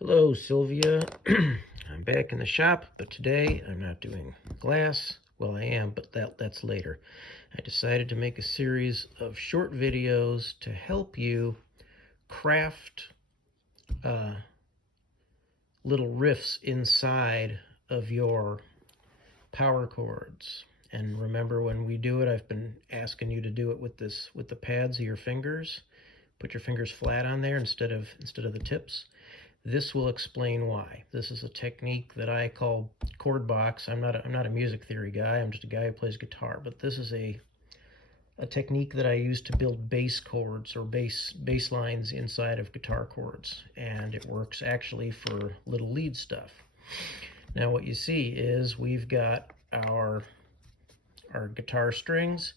Hello, Sylvia. I'm back in the shop, but today I'm not doing glass. Well, I am, but that's later. I decided to make a series of short videos to help you craft little riffs inside of your power chords. And remember, when we do it, I've been asking you to do it with the pads of your fingers. Put your fingers flat on there instead of the tips. This will explain why. This is a technique that I call chord box. I'm not a music theory guy. I'm just a guy who plays guitar. But this is a technique that I use to build bass chords or bass lines inside of guitar chords, and it works actually for little lead stuff. Now what you see is we've got our guitar strings,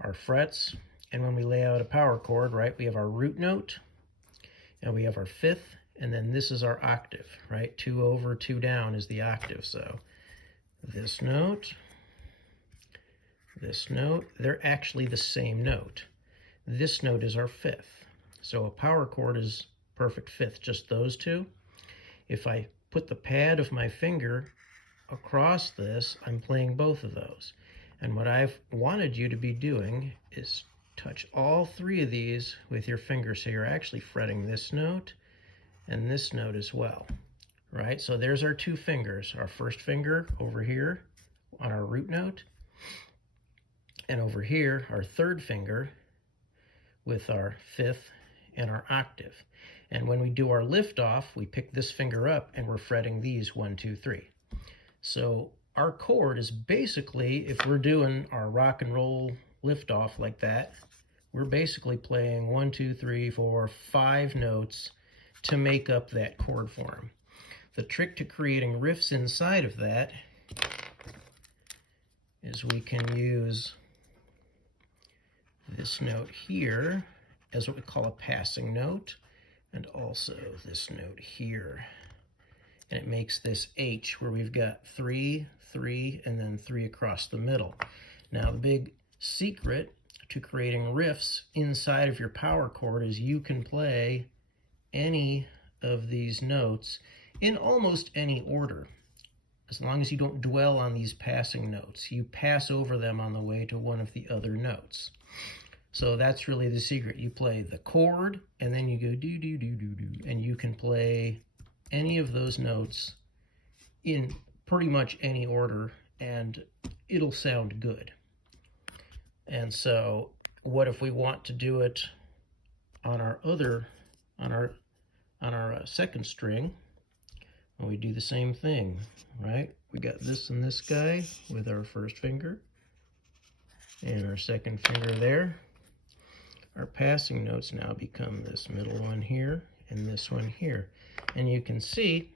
our frets, and when we lay out a power chord, right, we have our root note, and we have our fifth, and then this is our octave, right? 2 over, 2 down is the octave. So this note, they're actually the same note. This note is our fifth. So a power chord is perfect fifth, just those two. If I put the pad of my finger across this, I'm playing both of those. And what I've wanted you to be doing is touch all 3 of these with your finger, so you're actually fretting this note and this note as well, right? So there's our 2 fingers, our first finger over here on our root note, and over here, our third finger with our fifth and our octave. And when we do our lift off, we pick this finger up and we're fretting these 1, 2, 3. So our chord is basically, if we're doing our rock and roll lift off like that, we're basically playing 1, 2, 3, 4, 5 notes to make up that chord form. The trick to creating riffs inside of that is we can use this note here as what we call a passing note, and also this note here. And it makes this H where we've got 3, 3, and then 3 across the middle. Now the big secret to creating riffs inside of your power chord is you can play any of these notes in almost any order, as long as you don't dwell on these passing notes. You pass over them on the way to one of the other notes. So that's really the secret. You play the chord, and then you go do, do, do, do, do, and you can play any of those notes in pretty much any order, and it'll sound good. And so what if we want to do it on our second string? Well, we do the same thing, right? We got this and this guy with our first finger and our second finger there. Our passing notes now become this middle one here and this one here. And you can see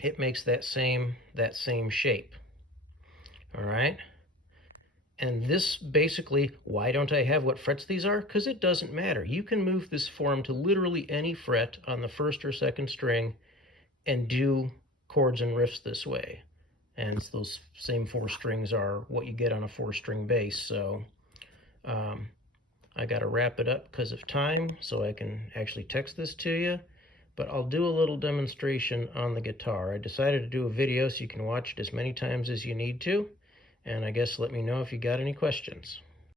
it makes that same shape. All right? And this basically, why don't I have what frets these are? Because it doesn't matter. You can move this form to literally any fret on the first or second string and do chords and riffs this way. And those same 4 strings are what you get on a 4-string bass. So I got to wrap it up because of time so I can actually text this to you. But I'll do a little demonstration on the guitar. I decided to do a video so you can watch it as many times as you need to. And I guess let me know if you got any questions.